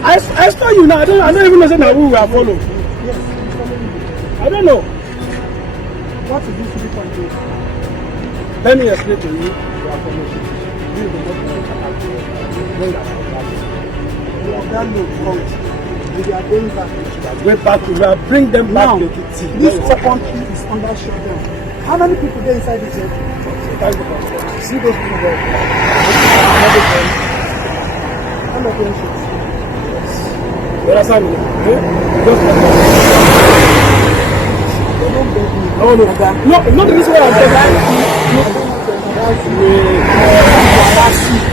I saw you now. I don't even know who we are following. Yes, I'm following you. I don't know. What is this to point to? Let me explain to you. You are following. This is the most We are going back. We are bring them back now. to This second key is under shutdown. How many people there inside the church? See those people there. All of them should. You understand me? Just They don't beg me. no, not this way I'm saying.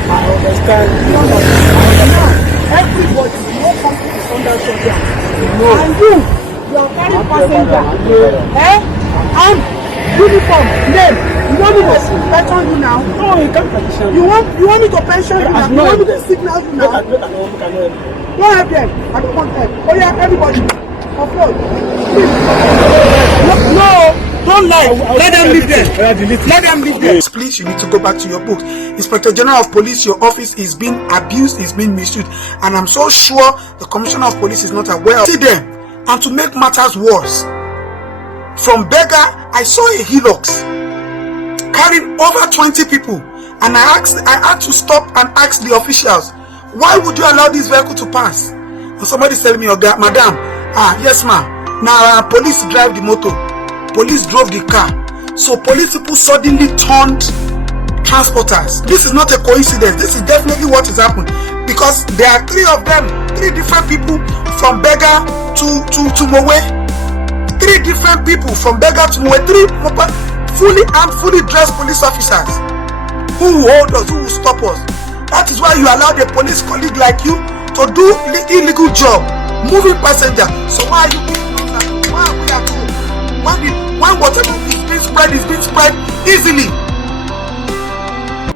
I understand. Everybody, no company is under shutdown. And you are carrying passenger. And uniform, name. You want me to pension you now? No, you can't petition. You want me to pension you now? You want me to signal you now? Don't help them. I don't want them. Oh yeah, everybody. Offload. No, don't lie. Let them leave them. Let them leave them. Please, you need to go back to your books. Inspector General of Police, your office is being abused, is being misused, and I'm so sure the Commissioner of Police is not aware of them. And to make matters worse, from Beggar, I saw a Hilux carrying over 20 people, and I had to stop and ask the officials, why would you allow this vehicle to pass? And somebody telling me, madam, yes ma'am, now police drive the motor, police drove the car, so police people suddenly turned transporters. This is not a coincidence. This is definitely what has happened, because there are three of them, three different people from Beggar to Mowe. Three different people from Beggar to Mowe, three fully armed, fully dressed police officers who will hold us, who will stop us. That is why you allow the police colleague like you to do the illegal job, moving passengers. So why are you being that? Why are we at home? When whatever is being spread easily.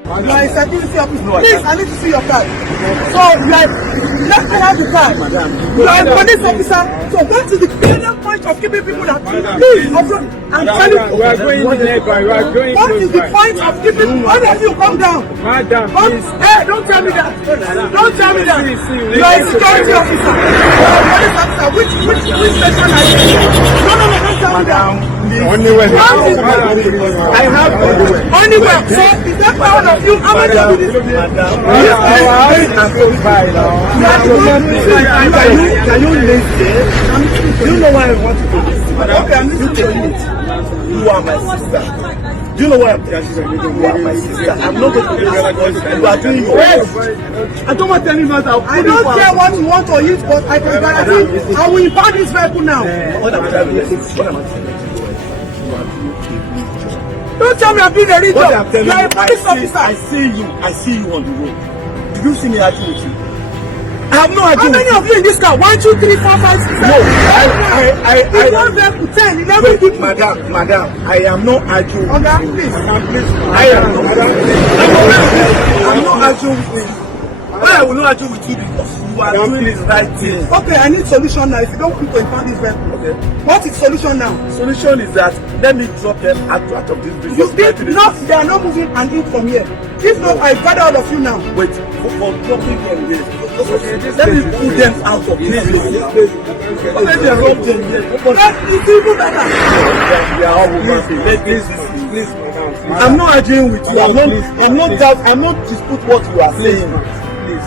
You are a security officer. Please, I need to see your card. So you are, let me have the card. You are a police officer. So what is the clear point of keeping people that please offload? I'm telling you. We are going nearby. We are going What is the point of keeping all of you come down? Madam, please. Hey, don't tell me that. Don't tell me that. You are a security officer. You are a police officer. Which station are you? No, don't tell me that. Only way. I have only way. So is that all of you? How much of this? Can you listen? Do you know why I want to do this? Okay, I'm listening. You are my sister. Do you know why I'm telling you? You are my sister. I'm not going to do this. You are doing your best. I don't want to tell you that. I don't care what you want to eat, but I can guarantee I will impound this vehicle now. Don't tell me I'm doing a real job. You are a police officer. I see you on the road. Did you see me arguing with you? I have no idea. How many of you in this car? 1, 2, 3, 4, 5, 6, 7. No, I one vehicle, 10, 11 people. Madam, I am not arguing. Okay, please. I am not. I'm not arguing with you. Why I will not argue with you? Because you are doing the right thing. Okay, I need solution now. If you don't want to impound this vehicle, Okay. What is solution now? Solution is that let me drop them out of this business. You did not. They are not moving an inch from here. If not, I gather all of you now. Wait, for dropping them here. Let me pull them out of this business. Let me drop them here. It's even better. They are all over. Please, I'm not arguing with you. I'm not disputing what you are saying.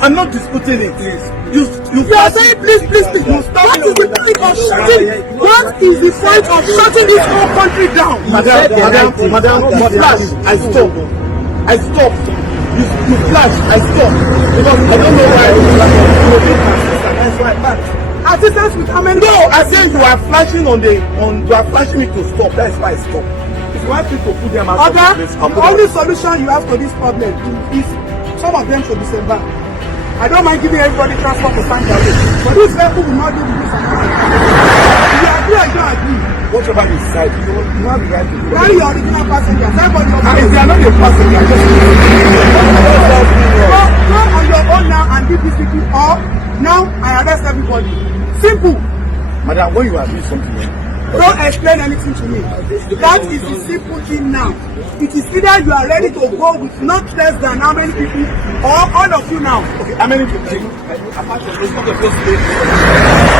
I'm not disputing it. You are saying please. You stop. What is the point of shutting? What is the point of shutting this whole country down? Madam, you flash. I stop. You flash. I stop. Because I don't know why that's why. Assistance with how many? No, I said you are flashing you are flashing me to stop. That is why I stop. If you want people to put them out of this, the only solution you have to this problem is some of them should be sent back. I don't mind giving everybody transport to find their way, but this vehicle will not do this. You agree or don't agree? Whatever you decide, you have the right to do it. Carry your original passengers. Everybody If they are not a passenger, just go on your own now and give these people all. Now I arrest everybody. Simple. Madam, when you are doing something, Don't explain anything to me. That is the simple thing now. It is either you are ready to go with not less than how many people, or all of you now. Okay, how many people? Apart from those,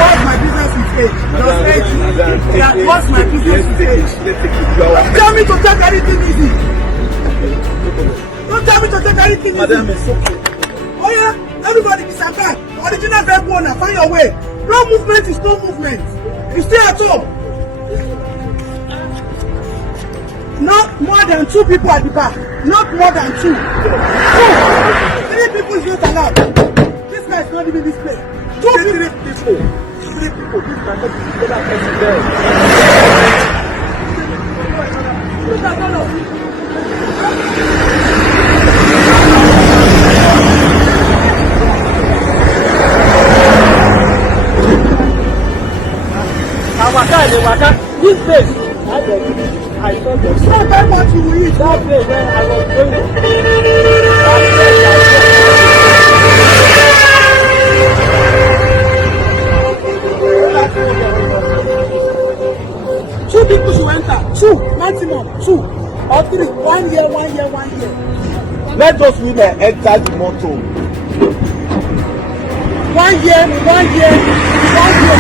What's my business with age? Just age. Yeah, what's my business with age? Don't tell me to take anything easy. Don't tell me to take anything easy. Oh yeah, everybody is attacked. Original vehicle owner, find your way. No movement is no movement. You stay at home. Not more than 2 people at the back. Not more than 2. 3 people is not allowed. This guy is not even this place. 2 people. 3 people. This guy is not there. Look at all of you. This place, I saw them. So very much you will eat. That place where I was going. Two people should enter. 2, maximum. 2 or 3. 1 year, 1 year, 1 year. Let those women enter the motor. 1 year, 1 year, 1 year.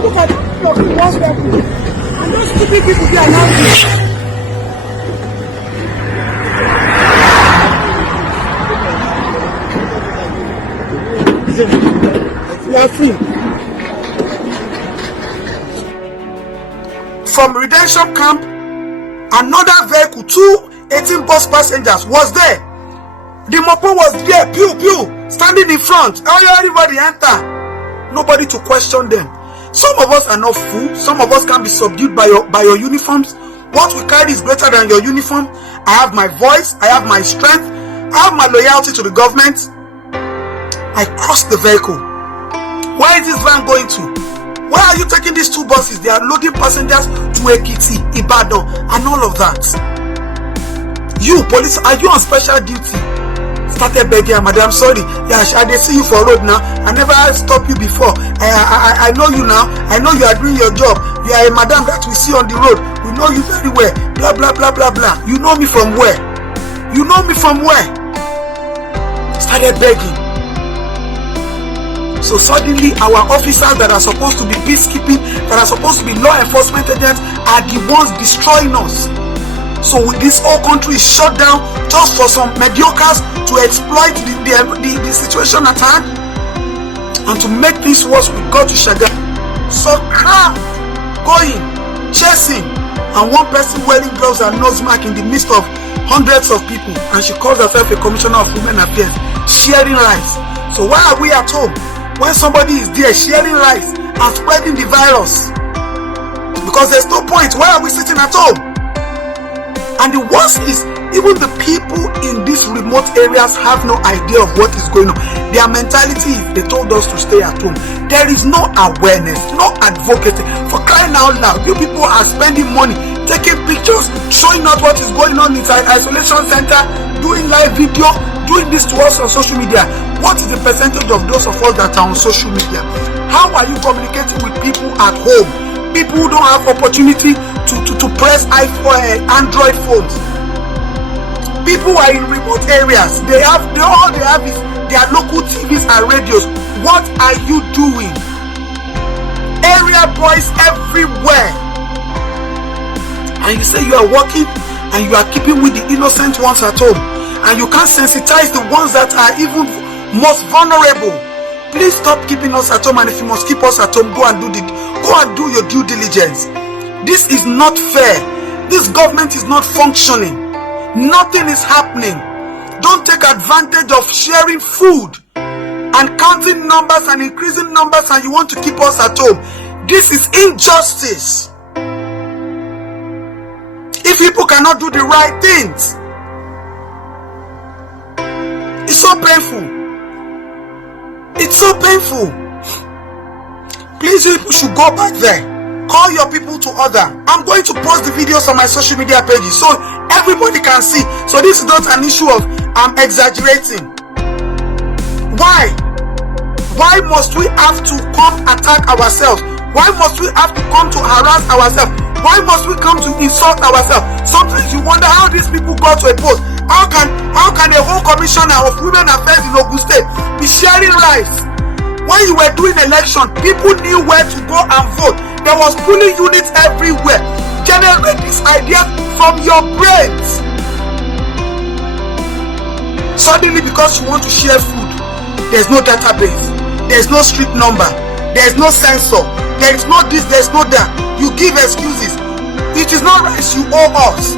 Look at your one people. And those stupid people they are now. You are free. From Redemption Camp, another vehicle, 2 18-bus passengers was there. The mopo was there, pew pew, standing in front. Everybody enter. Nobody to question them. Some of us are not fools. Some of us can be subdued by your uniforms. What we carry is greater than your uniform. I have my voice. I have my strength. I have my loyalty to the government. I crossed the vehicle. Where is this van going to? Why are you taking these 2 buses? They are loading passengers to Ekiti, Ibadan, and all of that. You, police, are you on special duty? Started begging, madam, sorry. Yeah, I dey see you for road now. I never stopped you before. I know you now. I know you are doing your job. You are a madam that we see on the road. We know you very well. Blah, blah, blah, blah, blah. You know me from where? You know me from where? Started begging. So suddenly our officers that are supposed to be peacekeeping, that are supposed to be law enforcement agents, are the ones destroying us. So this whole country is shut down just for some mediocres to exploit the situation at hand. And to make things worse, we got to Shagamu. So crowd going, chasing, and one person wearing gloves and nose mask in the midst of hundreds of people, and she calls herself a commissioner of women affairs, sharing rice. So why are we at home when somebody is there sharing rice and spreading the virus? Because there's no point. Why are we sitting at home? And the worst is, even the people in these remote areas have no idea of what is going on. Their mentality is, they told us to stay at home. There is no awareness, no advocacy. For crying out loud, you people are spending money, taking pictures, showing out what is going on inside isolation center, doing live video, doing this to us on social media. What is the percentage of those of us that are on social media? How are you communicating with people at home? People who don't have opportunity to press iPhone, Android phones. People are in remote areas. All they have is their local TVs and radios. What are you doing? Area boys everywhere. And you say you are working and you are keeping with the innocent ones at home, and you can't sensitize the ones that are even most vulnerable. Please stop keeping us at home, and if you must keep us at home, go and do your due diligence. This is not fair. This government is not functioning. Nothing is happening. Don't take advantage of sharing food and counting numbers and increasing numbers, and you want to keep us at home. This is injustice. If people cannot do the right things, it's so painful. It's so painful. Please, you people should go back there. Call your people to order. I'm going to post the videos on my social media pages so everybody can see. So this is not an issue of I'm exaggerating. Why? Why must we have to come attack ourselves? Why must we have to come to harass ourselves? Why must we come to insult ourselves? Sometimes you wonder how these people got to a post. How can a whole commissioner of women affairs in Ogun State be sharing lives? When you were doing election, people knew where to go and vote. There was polling units everywhere. Generate this idea from your brains. Suddenly, because you want to share food, there's no database, there's no street number, there's no sensor, there is no this, there's no that. You give excuses. It is not rights you owe us.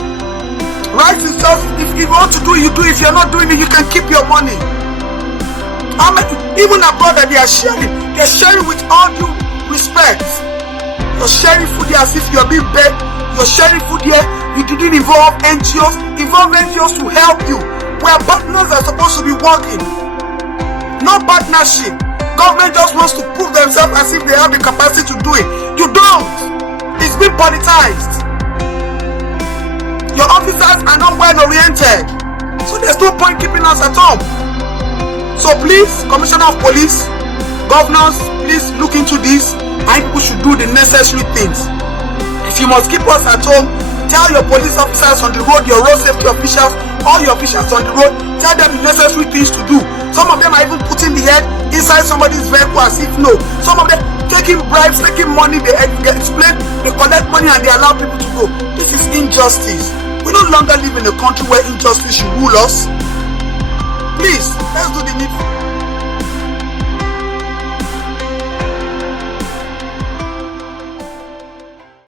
Rights is just, if you want to do it, you do it. If you're not doing it, you can keep your money. Even abroad that they are sharing with all due respect. You're sharing food here as if you're being begged. You're sharing food here. You didn't involve NGOs. Involve NGOs to help you. Where partners are supposed to be working. No partnership. Government just wants to prove themselves as if they have the capacity to do it. You don't. It's been politicized. Your officers are not well oriented. So there's no point keeping us at home. So please, Commissioner of Police, governors, please look into this. And people should do the necessary things. If you must keep us at home, tell your police officers on the road, your road safety officials, all your officials on the road, tell them the necessary things to do. Some of them are even putting the head inside somebody's vehicle as if no. Some of them taking bribes, taking money, they explain, they collect money and they allow people to go. This is injustice. We no longer live in a country where injustice should rule us. Please, let's do the needful.